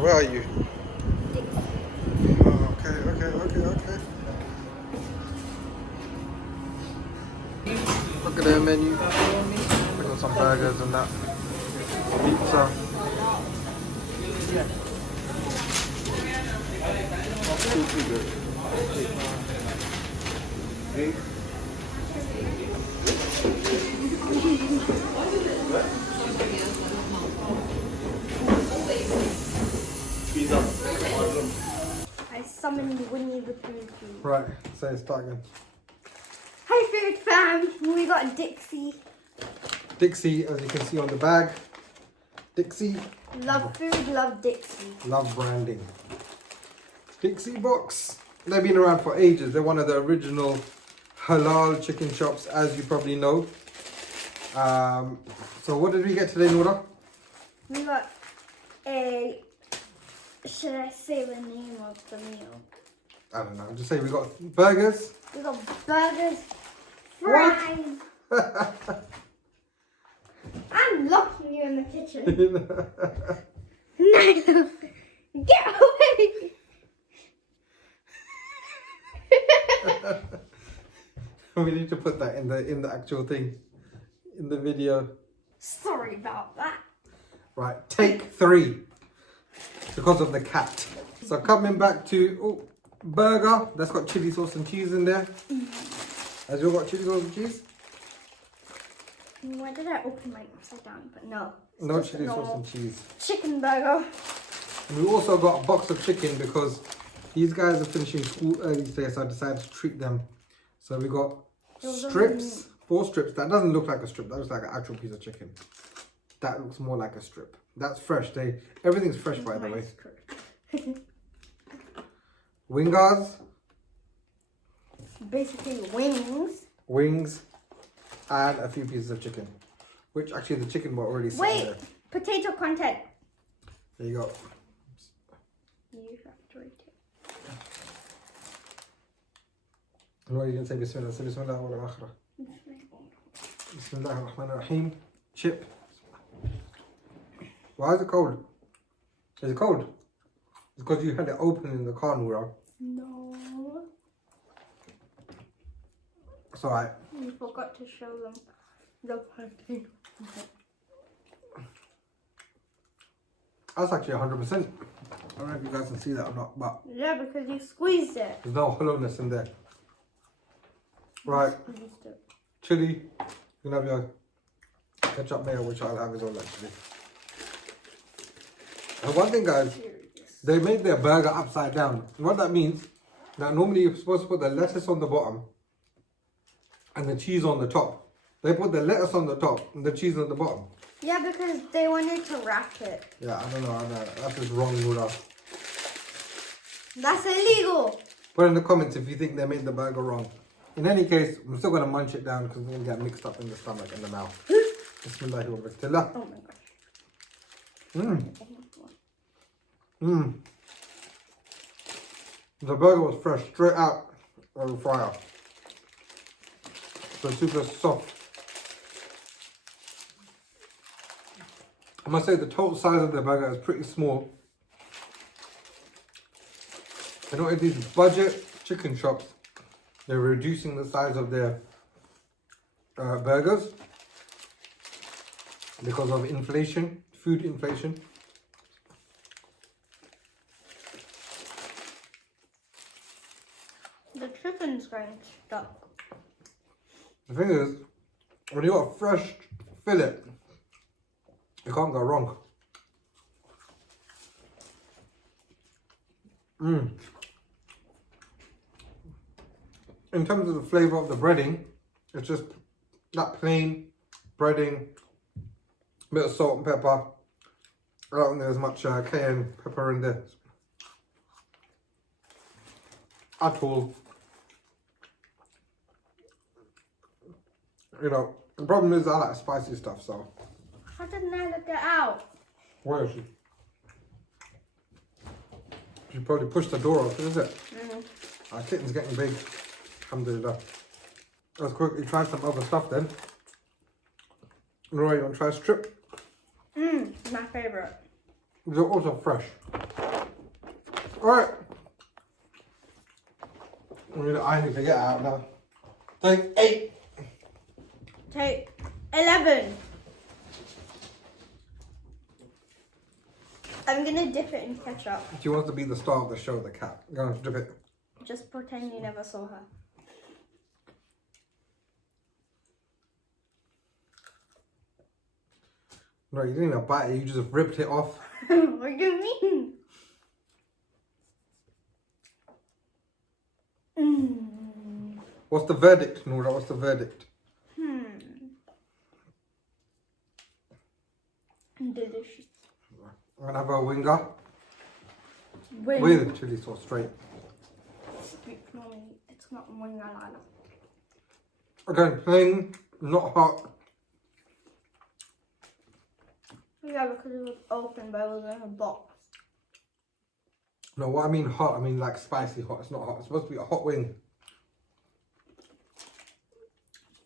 Nora, where are you? Oh, okay. Look at their menu. They got some burgers and that. Pizza. I summoned Winnie the Pooh. Right, say start again. Hey Food Fam, we got Dixy. Dixy, as you can see on the bag. Dixy. Love food, love Dixy. Love branding. Dixy box. They've been around for ages. They're one of the original halal chicken shops, as you probably know. So what did we get today, Nora? We got a... Should I say the name of the meal? I don't know. Just say we got burgers. We got burgers, fries. I'm locking you in the kitchen. No, get away. We need to put that in the actual thing, in the video. Sorry about that. Right, take 3 because of the cat. So coming back to burger, that's got chili sauce and cheese in there. Has you got chili sauce and cheese? Why did I open mine upside down? But no. No chili sauce and cheese. Chicken burger. We also got a box of chicken because these guys are finishing school early today, so I decided to treat them. So we got strips, 4 strips. That doesn't look like a strip. That looks like an actual piece of chicken. That looks more like a strip. That's fresh. Everything's fresh, by the way. Wingers. Basically wings. Wings. And a few pieces of chicken. Which actually the chicken were already sitting there. Potato content. There you go. You have to read it. No, you didn't say Bismillah. Say Bismillah wa al-akhirah. Bismillah ar-Rahman ar-Rahim. Chip. Why is it cold? Is it cold? It's because you had it open in the car, Noura. No. It's alright. You forgot to show them the potato. That's actually 100%. I don't know if you guys can see that or not, but Yeah, because you squeezed it. there's no hollowness in there. Right. Squeezed it. Chili. You can have your ketchup mayo, which I'll have as well actually. And one thing, guys, they made their burger upside down. What that means, that normally you're supposed to put the lettuce on the bottom and the cheese on the top. They put the lettuce on the top and the cheese on the bottom. Yeah, because they wanted to wrap it. Yeah, I don't know. That's just wrong, Noura. That's illegal. Put in the comments if you think they made the burger wrong. In any case, I'm still going to munch it down because it's going to get mixed up in the stomach and the mouth. Bismillah wa barakatuh. Oh my gosh. The burger was fresh, straight out of the fryer. So super soft. I must say the total size of the burger is pretty small. You know, in these budget chicken shops, they're reducing the size of their burgers because of inflation, food inflation. The chicken's going stuck. The thing is, when you got a fresh fillet, you can't go wrong. In terms of the flavour of the breading, it's just that plain breading, bit of salt and pepper. I don't think there's much cayenne pepper in there at all. You know, the problem is I like spicy stuff, so. How did Nyla get out? Where is she? She probably pushed the door open, is it? Our kitten's getting big. Alhamdulillah. Let's quickly try some other stuff then. Nora, you want to try a strip? My favourite. They're also fresh. Alright. I need to get out now. Take 8. Take 11. I'm gonna dip it in ketchup. She wants to be the star of the show, the cat. Go on, dip it. Just pretend you never saw her. No, you didn't even bite it, you just ripped it off. What do you mean? What's the verdict, Nora? What's the verdict? Delicious. I'm gonna have a winger Wing. with chili sauce straight. Speak normally. It's not wing alala. Again, plain, not hot. Yeah, because it was open, but it was in a box. No, what I mean hot, I mean like spicy hot. It's not hot. It's supposed to be a hot wing.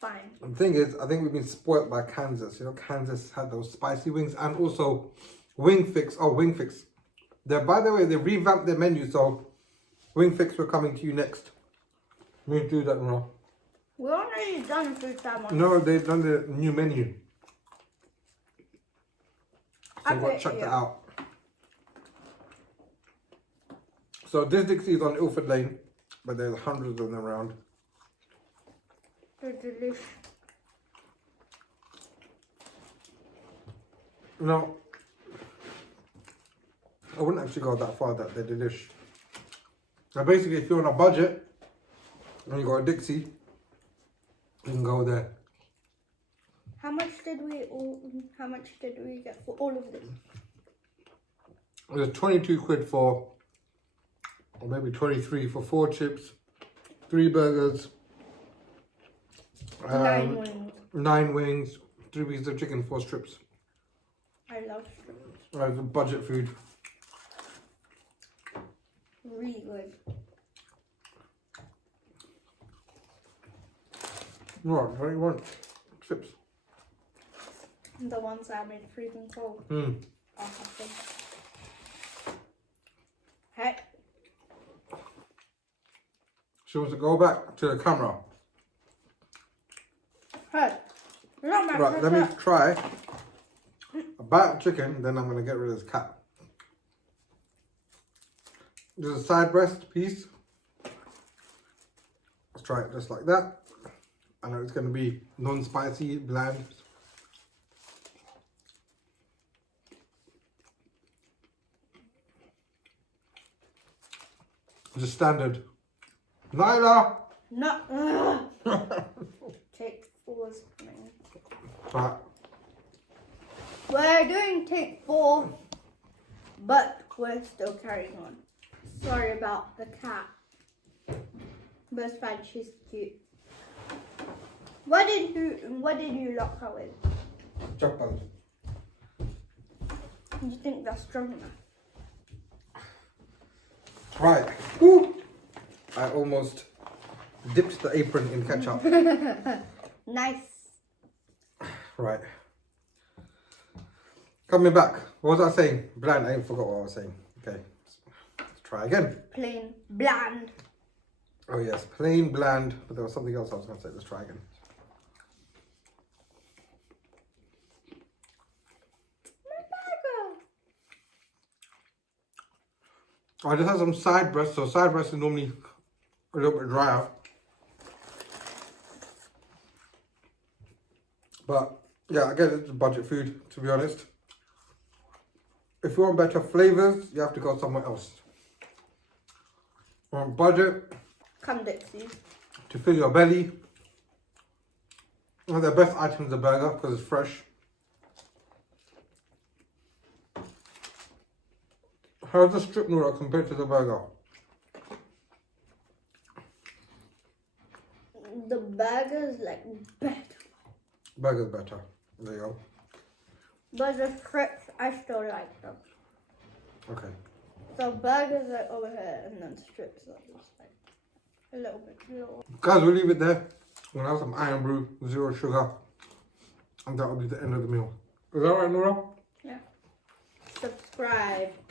Fine. The thing is, I think we've been spoilt by Kansas. You know, Kansas had those spicy wings, and also Wing Fix. Oh, Wing Fix. By the way, they revamped their menu, so Wing Fix, we're coming to you next. We need to do that now. We're already done FoodFam. No, they've done the new menu. So Okay, we've got to check that yeah. out. So this Dixy is on Ilford Lane, but there's hundreds of them around. They're delicious. No, I wouldn't actually go that far that they're delicious. Now basically, if you're on a budget and you got a Dixy, you can go there. How much did we get for all of this? There's 22 quid for, or maybe 23 for 4 chips, 3 burgers, 9 wings. 9 wings, 3 pieces of chicken, 4 strips. I love strips. It's budget food. Really good. What do you want? Chips. The ones that I made freezing cold. Mm. I'll have them. Hey. She wants to go back to the camera. Hey. Not my Right, let me try a bite of chicken, then I'm going to get rid of this cat. There's a side breast piece. Let's try it just like that. I know it's going to be non-spicy, bland. Just standard. Nyla! No. Take 4's coming. Right. We're doing take 4, but we're still carrying on. Sorry about the cat. But it's fine, she's cute. What did you lock her with? Chocolate. Do you think that's strong enough? Right. Woo. I almost dipped the apron in ketchup. Nice. Right. Coming back. What was I saying? Bland. I forgot what I was saying. Okay. Let's try again. Plain bland. Oh yes, plain bland. But there was something else I was going to say. Let's try again. I just had some side breast. So side breast is normally a little bit drier. But yeah, again, it's budget food, to be honest. If you want better flavors, you have to go somewhere else. On budget, Come Dixie. to fill your belly. One of the best items, the burger, because it's fresh. How's the strip noodle compared to the burger? The burger's like better. Burger's better. There you go. But the strips, I still like them. Okay. So burgers are over here and then strips are just like a little bit lower. Guys, we'll leave it there. I'm going to have some iron brew, 0 sugar. And that will be the end of the meal. Is that right, Nora? Yeah. Subscribe. subscribe.